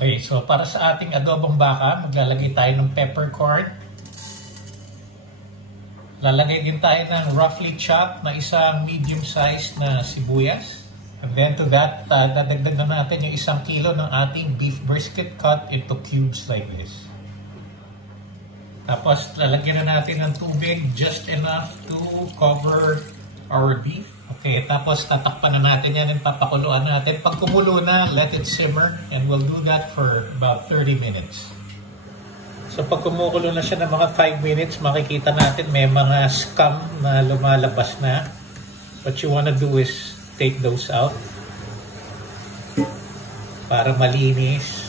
Okay, so para sa ating adobong baka, maglalagay tayo ng peppercorn. Lalagay din tayo ng roughly chopped na isang medium-sized na sibuyas. And then to that, dadagdag na natin yung 1 kilo ng ating beef brisket cut into cubes like this. Tapos lalagyan na natin ng tubig, just enough to cover our beef. Okay, tapos tatakpan na natin yan and papakuluan natin. Pag kumulo na, let it simmer and we'll do that for about 30 minutes. So pag kumukulo na siya ng mga 5 minutes, makikita natin may mga scum na lumalabas na. What you wanna do is take those out para malinis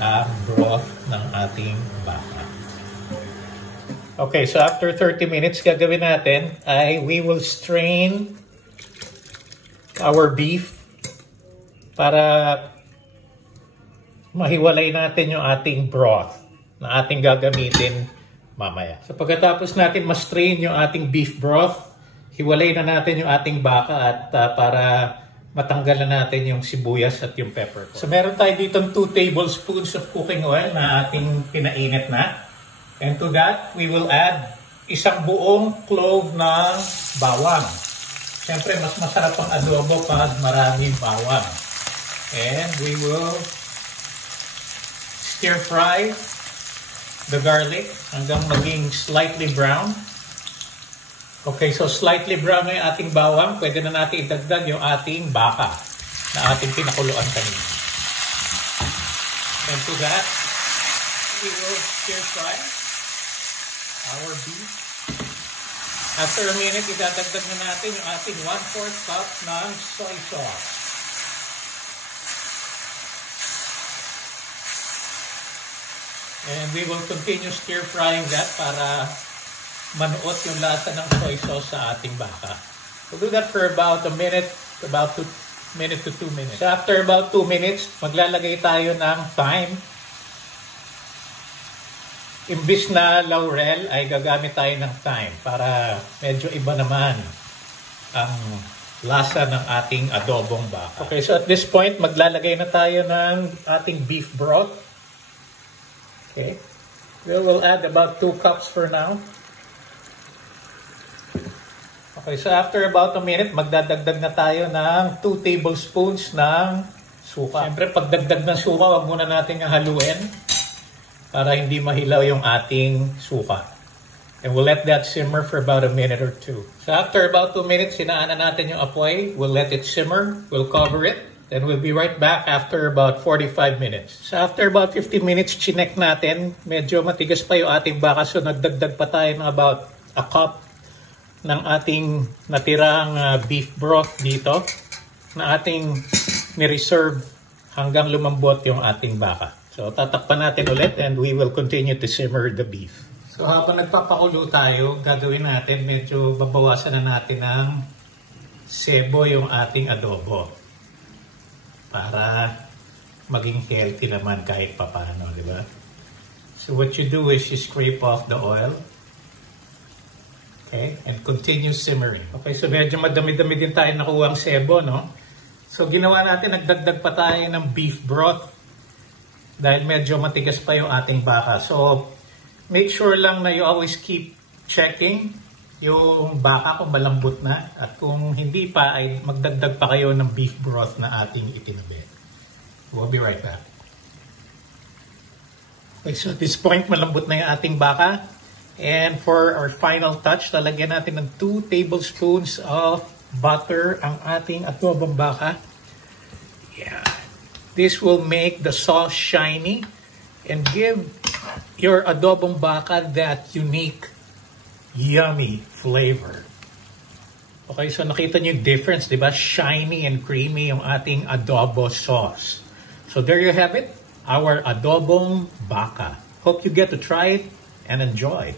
ang broth ng ating baka. Okay, so after 30 minutes, gagawin natin ay we will strain our beef para mahiwalay natin yung ating broth na ating gagamitin mamaya. So pagkatapos natin ma-strain yung ating beef broth, hiwalay na natin yung ating baka at para matanggal na natin yung sibuyas at yung pepper. So meron tayo dito 2 tablespoons of cooking oil na ating pinainit na. And to that, we will add 1 buong clove ng bawang. Siyempre, mas masarap ang adobo pag maraming bawang. And we will stir fry the garlic hanggang maging slightly brown. Okay, so slightly brown na yung ating bawang. Pwede na natin idagdag yung ating baka na ating pinakuluan kanina. And to that, we will stir fry our beef. After a minute, idadagdag na natin yung ating 1/4 cup ng soy sauce. And we will continue stir frying that para manuot yung lasa ng soy sauce sa ating baka. We'll do that for about a minute, about 2 minutes to 2 minutes. So after about 2 minutes, maglalagay tayo ng thyme. Imbis na laurel ay gagamit tayo ng thyme para medyo iba naman ang lasa ng ating adobong baka. Okay, so at this point, maglalagay na tayo ng ating beef broth. Okay, we'll add about 2 cups for now. Okay, so after about a minute, magdadagdag na tayo ng 2 tablespoons ng suka. Siyempre, pagdagdag ng suka, wag muna natin yung haluin para hindi mahilaw yung ating suka. And we'll let that simmer for about a minute or 2. So after about 2 minutes, sinaan na natin yung apoy. We'll let it simmer. We'll cover it. Then we'll be right back after about 45 minutes. So after about 15 minutes, chinek natin. Medyo matigas pa yung ating baka. So nagdagdag pa tayo ng about a cup ng ating natirang beef broth dito na ating ni-reserve hanggang lumambot yung ating baka. So tatakpan natin ulit and we will continue to simmer the beef. So habang nagpapakulo tayo, gagawin natin, medyo babawasan na natin ng sebo yung ating adobo para maging healthy naman kahit papano, di ba? So what you do is you scrape off the oil. Okay, and continue simmering. Okay, so medyo madami-dami din tayo nakuha ang sebo, no? So ginawa natin, nagdagdag pa tayo ng beef broth dahil medyo matigas pa yung ating baka. So make sure lang na you always keep checking yung baka kung malambot na. At kung hindi pa, ay magdagdag pa kayo ng beef broth na ating itinabi. We'll be right back. Okay, so at this point, malambot na yung ating baka. And for our final touch, lalagyan natin ng 2 tablespoons of butter ang ating adobong baka. Yeah. This will make the sauce shiny and give your adobong baka that unique, yummy flavor. Okay, so nakita niyo yung difference, di ba? Shiny and creamy yung ating adobo sauce. So there you have it, our adobong baka. Hope you get to try it and enjoy.